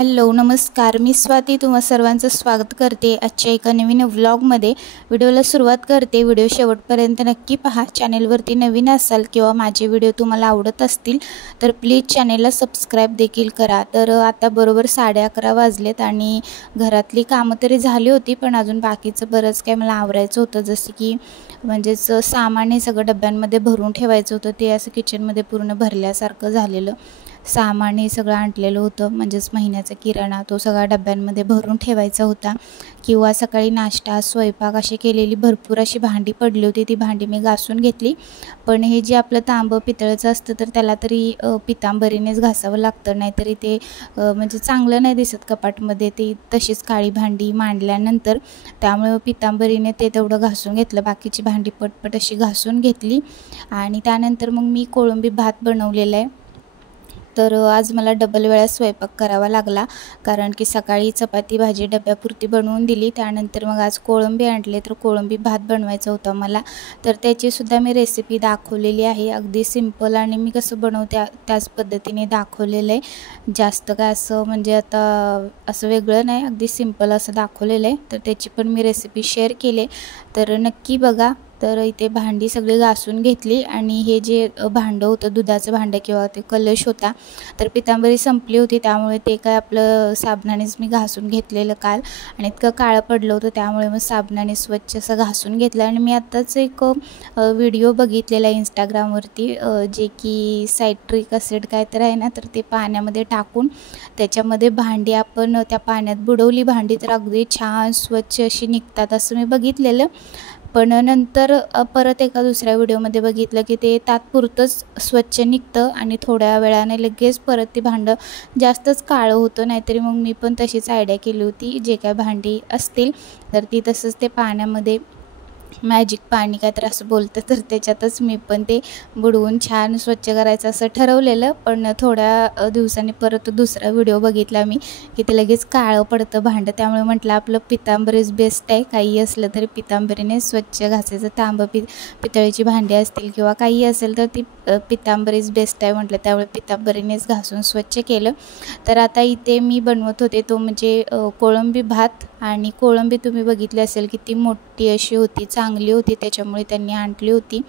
Hello नमस्कार, मी स्वाती तुम्हा सर्वांचं स्वागत करते आजच्या एका नवीन व्लॉगमध्ये। व्हिडिओला सुरुवात करते। व्हिडिओ शेवटपर्यंत नक्की पहा। चॅनलवरती नवीन असाल किंवा माझे व्हिडिओ तुम्हाला आवडत असतील तर प्लीज चॅनलला सबस्क्राईब देखील करा। तर आता बरोबर 11:30 वाजलेत आणि घरातली कामं तरी झाली होती, पण अजून बाकीचं बरंच काही मला आवरायचं होतं। जसं की म्हणजेच सामान हे सगळं डब्यांमध्ये भरून ठेवायचं होतं। ते असं किचनमध्ये पूर्ण भरल्यासारखं झालेलं। सामान हे सगळं आणलेलं होतं, म्हणजेच महिन्याचा किराणा तो सगळा डब्यांमध्ये भरून ठेवायचा होता। किंवा सकाळी नाश्ता स्वयंपाक अशी केलेली भरपूर अशी भांडी पडली होती, ती भांडी मी घासून घेतली। पण हे जे आपलं तांबं पितळेचं असतं तर त्याला तरी पितांबरीनेच घासावं लागतं, नाहीतरी ते म्हणजे चांगलं नाही दिसत कपाटमध्ये ते तशीच काळी भांडी मांडल्यानंतर। त्यामुळे पितांबरीने ते तेवढं घासून घेतलं, बाकीची भांडी पटपट अशी घासून घेतली। आणि त्यानंतर मग मी कोळंबी भात बनवलेला आहे। तर आज मला डबल वेळा स्वयंपाक करावा लागला, कारण की सकाळी चपाती भाजी डब्यापुरती बनवून दिली, त्यानंतर मग आज कोळंबी आणले तर कोळंबी भात बनवायचा होता मला। तर त्याचीसुद्धा मी रेसिपी दाखवलेली आहे, अगदी सिंपल आणि मी कसं बनवते त्याच पद्धतीने दाखवलेलं आहे। जास्त काय असं म्हणजे आता असं वेगळं नाही, अगदी सिंपल असं दाखवलेलं आहे। तर त्याची पण मी रेसिपी शेअर केली, तर नक्की बघा। तर इथे भांडी सगळी घासून घेतली आणि हे जे भांडं होतं दुधाचं भांडं किंवा ते कलश होता, तर पितांबरी संपली होती, त्यामुळे ते काय आपलं साबणानेच मी घासून घेतलेलं काल। आणि इतकं काळं पडलं होतं, त्यामुळे मग साबणाने स्वच्छ असं घासून घेतलं। आणि मी आत्ताच एक व्हिडिओ बघितलेला इंस्टाग्रामवरती, जे की सायट्रिक ॲसिड काय तर आहे ना, तर ते पाण्यामध्ये टाकून त्याच्यामध्ये भांडी आपण त्या पाण्यात बुडवली भांडी तर अगदी छान स्वच्छ अशी निघतात असं मी बघितलेलं। पण नंतर परत एका दुसऱ्या व्हिडिओमध्ये बघितलं की ते तात्पुरतंच स्वच्छ निघतं आणि थोड्या वेळाने लगेच परत ते भांडं जास्तच काळं होतं। नाहीतरी मग मी पण तशीच आयडिया केली होती, जे काय भांडी असतील तर ती तसंच ते पाण्यामध्ये मॅजिक पाणी काय तर असं बोलतं, तर त्याच्यातच मी पण ते बुडवून छान स्वच्छ करायचं असं ठरवलेलं। पण थोड्या दिवसांनी परत दुसरा व्हिडिओ बघितला मी की ते लगेच काळं पडतं भांडं, त्यामुळे म्हटलं आपलं पितांबरीच बेस्ट आहे। काही असलं तरी पितांबरीने स्वच्छ घासायचं, तांबं पितळेची भांडी असतील किंवा काही असेल तर ती पितांबरीच बेस्ट आहे म्हटलं, त्यामुळे पितांबरीनेच घासून स्वच्छ केलं। तर आता इथे मी बनवत होते तो म्हणजे कोळंबी भात। आणि कोळंबी तुम्ही बघितली असेल किती मोठी अशी होती, चांगली होती, त्याच्यामुळे त्यांनी आणली होती।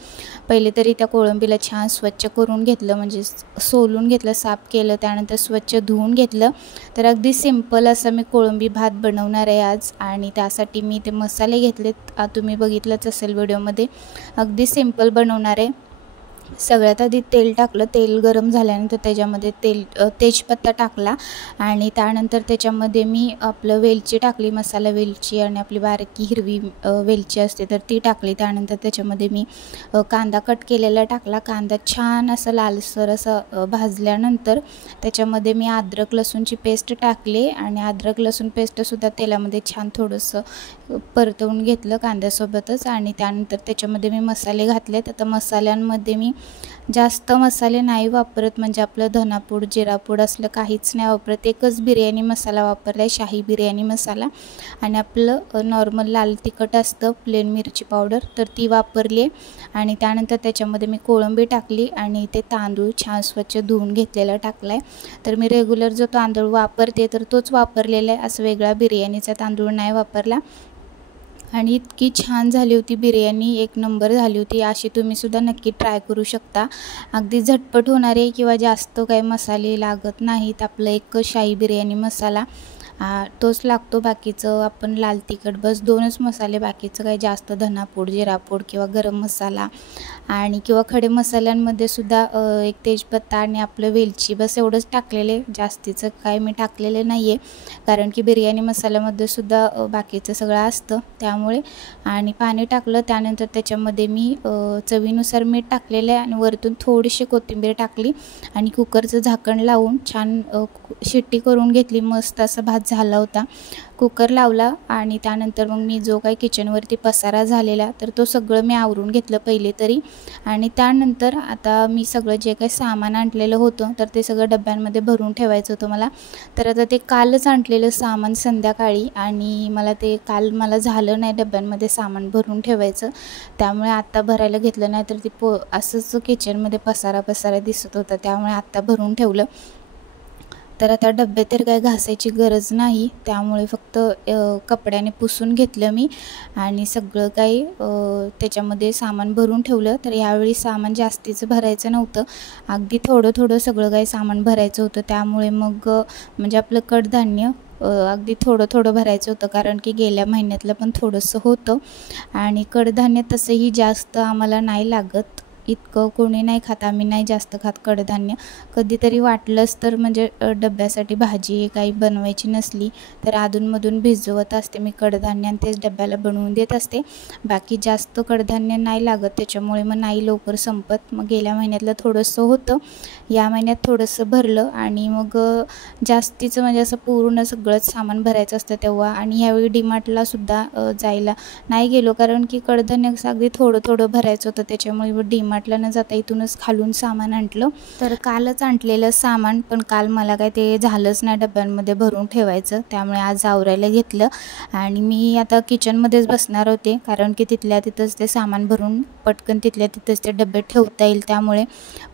पहिले तरी त्या कोळंबीला छान स्वच्छ करून घेतलं, म्हणजे सोलून घेतलं, साफ केलं, त्यानंतर स्वच्छ धुवून घेतलं। तर अगदी सिंपल असं मी कोळंबी भात बनवणार आहे आज। आणि त्यासाठी मी ते मसाले घेतलेत, तुम्ही बघितलंच असेल व्हिडिओमध्ये, अगदी सिंपल बनवणार आहे। सगळ्यात आधी तेल टाकलं, तेल गरम झाल्यानंतर त्याच्यामध्ये तेजपत्ता टाकला आणि त्यानंतर त्याच्यामध्ये मी आपलं वेलची टाकली, मसाला वेलची, आणि आपली बारकी हिरवी वेलची असते तर ती टाकली। त्यानंतर त्याच्यामध्ये मी कांदा कट केलेला टाकला, कांदा छान असं लालसर असं भाजल्यानंतर त्याच्यामध्ये मी अद्रक लसूणची पेस्ट टाकली आणि अद्रक लसूण पेस्टसुद्धा तेलामध्ये छान थोडंसं परतवून घेतलं कांद्यासोबतच। आणि त्यानंतर त्याच्यामध्ये मी मसाले घातलेत। आता मसाल्यांमध्ये मी जास्त मसाले नाही वापरत, म्हणजे आपलं धनापूड जिरापूड असलं काहीच नाही वापरत, एकच बिर्याणी मसाला वापरला आहे, शाही बिर्याणी मसाला। आणि आपलं नॉर्मल लाल तिखट असतं प्लेन मिरची पावडर, तर ती वापरली आहे। आणि त्यानंतर त्याच्यामध्ये मी कोळंबी टाकली आणि ते तांदूळ छान स्वच्छ धुवून घेतलेला टाकला आहे। तर मी रेग्युलर जो तांदूळ वापरते तर तोच वापरलेला आहे, असं वेगळा बिर्याणीचा तांदूळ नाही वापरला। आणि इतकी छान झाली होती बिर्याणी, एक नंबर झाली होती। अशी तुम्हीसुद्धा नक्की ट्राय करू शकता, अगदी झटपट होणारे किंवा जास्त काही मसाले लागत नाहीत। आपलं एक शाही बिर्याणी मसाला तोच लागतो, बाकीचं आपण लाल तिखट बस 2च मसाले, बाकीचं काही जास्त धनापूड जिरापूड किंवा गरम मसाला आणि किंवा खडे मसाल्यांमध्ये सुद्धा एक तेजपत्ता आणि आपलं वेलची बस एवढंच टाकलेले, जास्तीचं काय मी टाकलेलं नाही आहे, कारण की बिर्याणी मसाल्यामध्ये सुद्धा बाकीचं सगळं असतं त्यामुळे। आणि पाणी टाकलं, त्यानंतर त्याच्यामध्ये मी चवीनुसार मीठ टाकलेलं आहे आणि वरतून थोडीशी कोथिंबीर टाकली आणि कुकरचं झाकण लावून छान शिट्टी करून घेतली। मस्त असा भात झाला होता। कुकर लावला आणि त्यानंतर मग मी जो काही किचनवरती पसारा झालेला तर तो सगळं मी आवरून घेतलं पहिले तरी। आणि त्यानंतर आता मी सगळं जे काही सामान आणलेलं होतं तर ते सगळं डब्यांमध्ये भरून ठेवायचं होतं मला। तर आता ते कालच आणलेलं सामान संध्याकाळी, आणि काल मला झालं नाही डब्यांमध्ये सामान भरून ठेवायचं, त्यामुळे आत्ता भरायला घेतलं, नाही तर ते असंच किचनमध्ये पसारा दिसत होता, त्यामुळे आत्ता भरून ठेवलं। तर आता डबे तर काही घासायची गरज नाही, त्यामुळे फक्त कपड्याने पुसून घेतलं मी आणि सगळं काही त्याच्यामध्ये सामान भरून ठेवलं. तर यावेळी सामान जास्तीचं भरायचं नव्हतं, अगदी थोडं थोडं सगळं काही सामान भरायचं होतं. त्यामुळे मग म्हणजे आपलं कडधान्य अगदी थोडं थोडं भरायचं होतं, कारण की गेल्या महिन्यातलं पण थोडंसं होतं आणि कडधान्य तसंही जास्त आम्हाला नाही लागत, इतकं कोणी नाही खात, आम्ही नाही जास्त खात कडधान्य. कधीतरी वाटलंच तर म्हणजे डब्यासाठी भाजी काही बनवायची नसली तर अधूनमधून भिजवत असते मी कडधान्य आणि तेच डब्याला बनवून देत असते. बाकी जास्त कडधान्य नाही लागत, त्याच्यामुळे मग नाही लवकर संपत. मग गेल्या महिन्यातलं थोडंसं होतं, या महिन्यात थोडंसं भरलं आणि मग जास्तीचं म्हणजे असं पूर्ण सगळंच सामान भरायचं असतं तेव्हा. आणि ह्यावेळी डीमार्टला सुद्धा जायला नाही गेलो, कारण की कडधान्य अगदी थोडं थोडं भरायचं होतं, त्याच्यामुळे डीमार्टला न जाता इथूनच खालून सामान आणलं. तर कालच आणलेलं सामान, पण काल मला काय ते झालंच नाही डब्यांमध्ये भरून ठेवायचं, त्यामुळे आज आवरायला घेतलं. आणि मी आता किचनमध्येच बसणार होते, कारण की तिथल्या तिथंच ते सामान भरून पटकन तिथल्या तिथंच ते डबे ठेवता येईल त्यामुळे.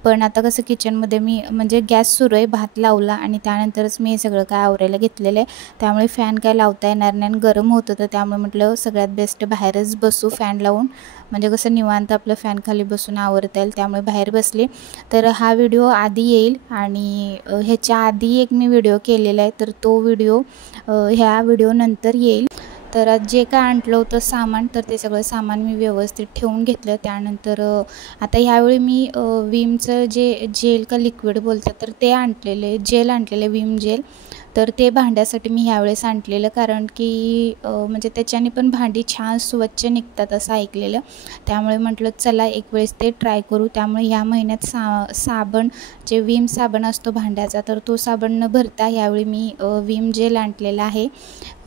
पण आता कसं किचनमध्ये मी म्हणजे गॅस सुरू आहे, भात लावला आणि त्यानंतरच मी हे सगळं काय आवरायला घेतलेलं आहे, त्यामुळे फॅन काय लावता येणार नाही आणि गरम होत होतं. त्यामुळे म्हटलं सगळ्यात बेस्ट बाहेरच बसू फॅन लावून, म्हणजे कसं निवांत आपलं फॅन खाली बसून आवरता येईल, त्यामुळे बाहेर बसले. तर हा व्हिडिओ आधी येईल आणि ह्याच्या आधी एक मी व्हिडिओ केलेला आहे, तर तो व्हिडिओ ह्या व्हिडिओनंतर येईल. तर जे काय आणलं होतं सामान, तर ते सगळं सामान मी व्यवस्थित ठेवून घेतलं. त्यानंतर आता ह्यावेळी मी विमचं जे जेल का लिक्विड बोलतात तर ते आणलेले, जेल आणलेले विम जेल, तर ते भांड्यासाठी मी ह्यावेळेस आणलेलं, कारण की म्हणजे त्याच्याने पण भांडी छान स्वच्छ निघतात असं ऐकलेलं, त्यामुळे म्हटलं चला एक वेळेस ते ट्राय करू. त्यामुळे ह्या महिन्यात साबण जे विम साबण असतो भांड्याचा, तर तो साबण न भरता ह्यावेळी मी विम जेल आणलेला आहे,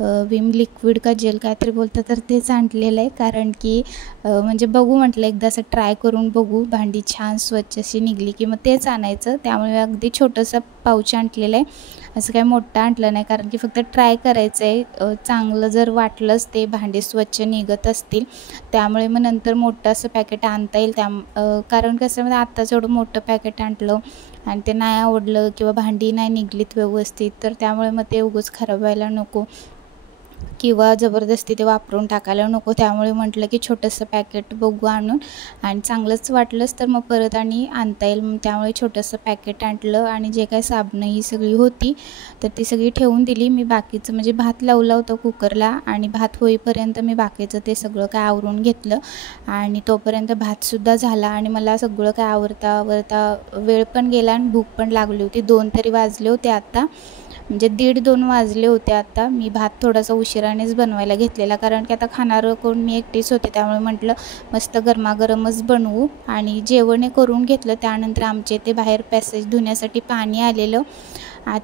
विम लिक्विड का जेल काहीतरी बोलतं, तर तेच आणलेलं आहे. कारण की म्हणजे बघू म्हटलं एकदा असं ट्राय करून बघू, भांडी छान स्वच्छ अशी निघली की मग तेच आणायचं. त्यामुळे अगदी छोटंसं पाऊच आणलेलं आहे, असं काही मोठं आणलं नाही, कारण की फक्त ट्राय करायचं आहे. चांगलं जर वाटलंच ते भांडी स्वच्छ निघत असतील, त्यामुळे मग नंतर मोठं असं पॅकेट आणता येईल. कारण कसं म्हणजे आत्ताच एवढं मोठं पॅकेट आणलं आणि ते नाही आवडलं किंवा भांडी नाही निघलीत व्यवस्थित, तर त्यामुळे मग ते उगाच खराब व्हायला नको किंवा जबरदस्ती ते वापरून टाकायला नको. त्यामुळे म्हटलं की छोटंसं पॅकेट बघू आणून, आणि चांगलंच वाटलंच तर मग परत आणि आणता येईल. त्यामुळे छोटंसं पॅकेट आणलं आणि जे काय साबणं ही सगळी होती तर ती सगळी ठेवून दिली. मी बाकीचं म्हणजे भात लावला होता कुकरला आणि भात होईपर्यंत मी बाकीचं ते सगळं काय आवरून घेतलं आणि तोपर्यंत भातसुद्धा झाला आणि मला सगळं काय आवरता वेळ पण गेला आणि भूक पण लागली होती. 2 तरी वाजले होते आता, म्हणजे 1:30-2 वाजले होते आता. मी भात थोडासा उशिरानेच बनवायला घेतलेला, कारण की आता खाणारं कोण मी एकटीच होते, त्यामुळे म्हटलं मस्त गरमागरमच बनवू आणि जेवण करून घेतलं. त्यानंतर आमचे ते बाहेर पॅसेज धुण्यासाठी पाणी आलेलं,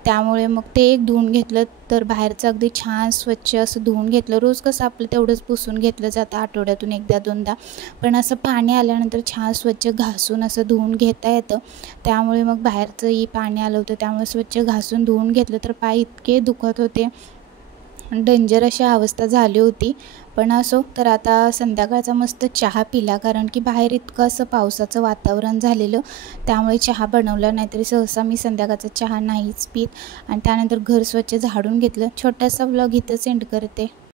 त्यामुळे मग ते एक धुवून घेतलं. तर बाहेरचं अगदी छान स्वच्छ असं धुवून घेतलं. रोज कसं आपलं तेवढंच पुसून घेतलं जातं आठवड्यातून 1-2दा, पण असं पाणी आल्यानंतर छान स्वच्छ घासून असं धुवून घेता येतं. त्यामुळे मग बाहेरचंही पाणी आलं होतं, त्यामुळे स्वच्छ घासून धुवून घेतलं. तर पाय इतके दुखत होते, डेंजर अशी अवस्था झाली होती. पण असो, तर आता संध्याकाळचा मस्त चहा पिला, कारण की बाहेर इतकं असं पावसाचं वातावरण झालेलं, त्यामुळे चहा बनवला. नाहीतरी सहसा मी संध्याकाळचा चहा नाहीच पीत. आणि त्यानंतर घर स्वच्छ झाडून घेतलं. छोटासा व्लॉग इथंच एंड करते.